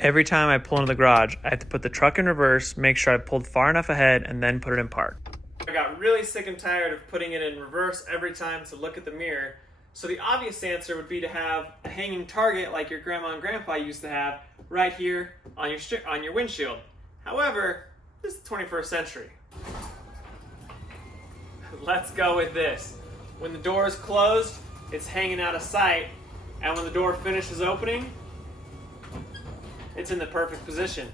Every time I pull into the garage, I have to put the truck in reverse, make sure I pulled far enough ahead, and then put it in park. I got really sick and tired of putting it in reverse every time to look at the mirror. So the obvious answer would be to have a hanging target like your grandma and grandpa used to have right here on your windshield. However, this is the 21st century. Let's go with this. When the door is closed, it's hanging out of sight, and when the door finishes opening, it's in the perfect position.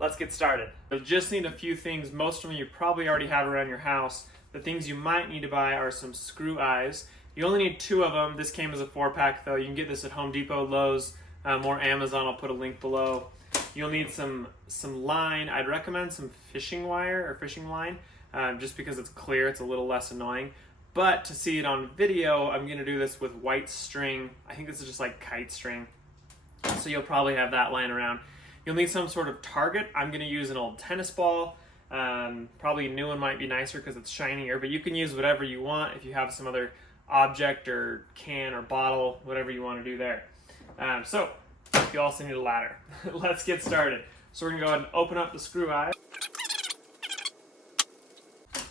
Let's get started. You'll just need a few things. Most of them you probably already have around your house. The things you might need to buy are some screw eyes. You only need 2 of them. This came as a 4-pack though. You can get this at Home Depot, Lowe's, or Amazon. I'll put a link below. You'll need some line. I'd recommend some fishing wire or fishing line, just because it's clear, it's a little less annoying. But to see it on video, I'm gonna do this with white string. I think this is just like kite string. So you'll probably have that lying around. You'll need some sort of target. I'm gonna use an old tennis ball. Probably a new one might be nicer because it's shinier, but you can use whatever you want if you have some other object or can or bottle, whatever you want to do there. So you also need a ladder. Let's get started. So we're gonna go ahead and open up the screw eye.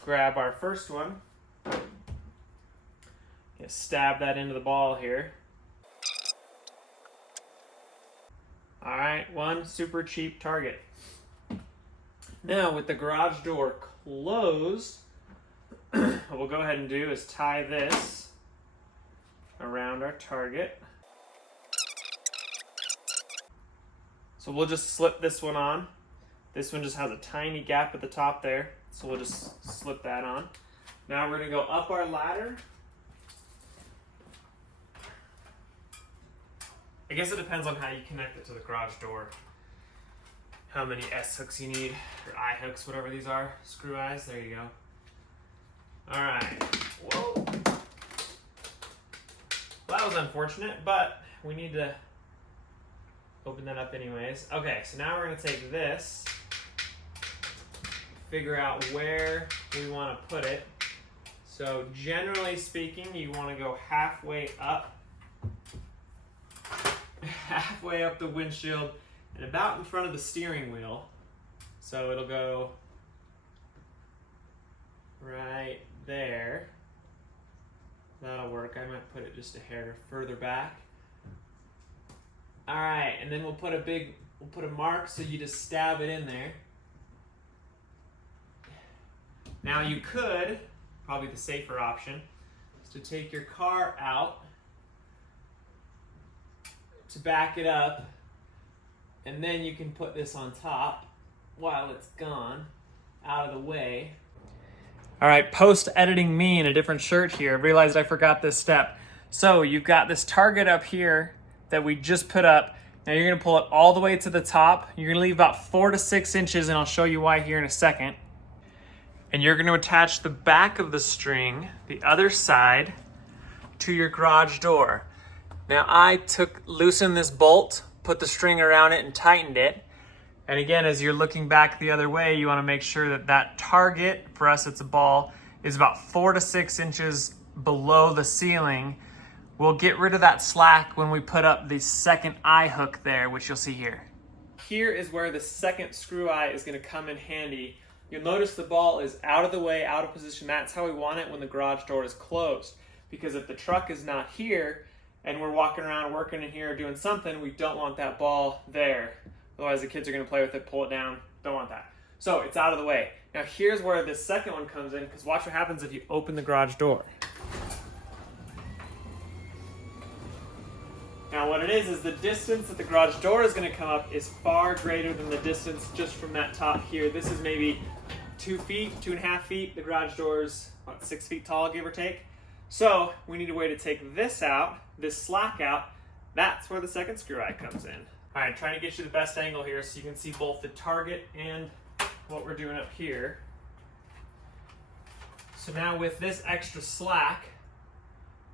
Grab our first one. Stab that into the ball here. Alright, one super cheap target. Now with the garage door closed, what we'll go ahead and do is tie this around our target. So we'll just slip this one on. This one just has a tiny gap at the top there, so we'll just slip that on. Now we're going to go up our ladder. I guess it depends on how you connect it to the garage door. How many S-hooks you need, or I-hooks, whatever these are. Screw eyes, there you go. Alright, whoa. Well, that was unfortunate, but we need to open that up anyways. Okay, so now we're going to take this, figure out where we want to put it. So generally speaking, you want to go halfway up the windshield and about in front of the steering wheel. So it'll go right there. That'll work. I might put it just a hair further back. All right, and then we'll put a mark so you just stab it in there. Now you could, probably the safer option, is to take your car out to back it up, and then you can put this on top while it's gone, out of the way. All right, post-editing me in a different shirt here, I realized I forgot this step. So you've got this target up here that we just put up. Now you're gonna pull it all the way to the top. You're gonna leave about 4 to 6 inches, and I'll show you why here in a second. And you're gonna attach the back of the string, the other side, to your garage door. Now I loosened this bolt, put the string around it and tightened it. And again, as you're looking back the other way, you wanna make sure that that target, for us it's a ball, is about 4 to 6 inches below the ceiling. We'll get rid of that slack when we put up the second eye hook there, which you'll see here. Here is where the second screw eye is gonna come in handy. You'll notice the ball is out of the way, out of position. That's how we want it when the garage door is closed. Because if the truck is not here, and we're walking around working in here doing something, we don't want that ball there. Otherwise the kids are gonna play with it, pull it down, don't want that. So it's out of the way. Now here's where this second one comes in, because watch what happens if you open the garage door. Now what it is the distance that the garage door is gonna come up is far greater than the distance just from that top here. This is maybe 2 feet, 2.5 feet. The garage door is, what, 6 feet tall, give or take? So we need a way to take this out, this slack out. That's where the second screw eye comes in. All right, trying to get you the best angle here so you can see both the target and what we're doing up here. So now with this extra slack,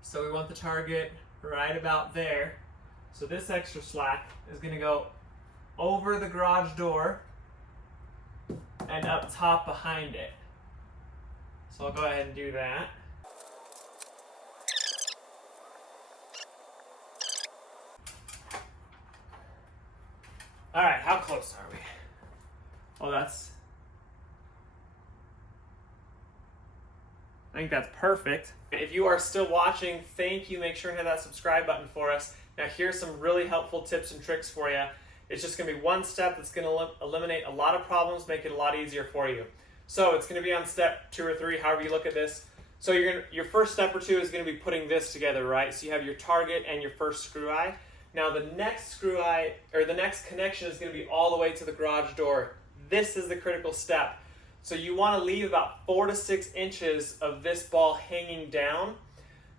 so we want the target right about there. So this extra slack is gonna go over the garage door and up top behind it. So I'll go ahead and do that. All right, how close are we? Oh, I think that's perfect. If you are still watching, thank you. Make sure and hit that subscribe button for us. Now here's some really helpful tips and tricks for you. It's just gonna be one step that's gonna eliminate a lot of problems, make it a lot easier for you. So it's gonna be on step 2 or 3, however you look at this. So your first step or 2 is gonna be putting this together, right? So you have your target and your first screw eye. Now the next screw eye, or the next connection is gonna be all the way to the garage door. This is the critical step. So you want to leave about 4 to 6 inches of this ball hanging down.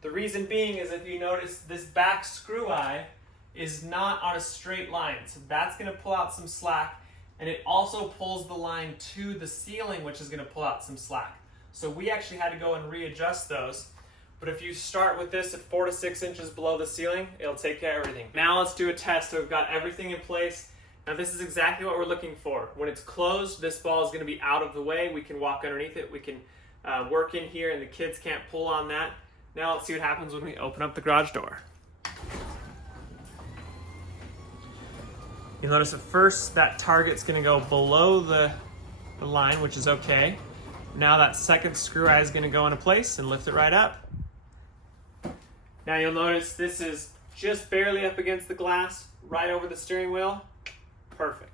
The reason being is if you notice this back screw eye is not on a straight line. So that's going to pull out some slack, and it also pulls the line to the ceiling, which is going to pull out some slack. So we actually had to go and readjust those. But if you start with this at 4 to 6 inches below the ceiling, it'll take care of everything. Now let's do a test. So we've got everything in place. Now this is exactly what we're looking for. When it's closed, this ball is going to be out of the way. We can walk underneath it. We can work in here and the kids can't pull on that. Now let's see what happens when we open up the garage door. You'll notice at first that target's going to go below the line, which is okay. Now that second screw eye is going to go into place and lift it right up. Now you'll notice this is just barely up against the glass, right over the steering wheel. Perfect.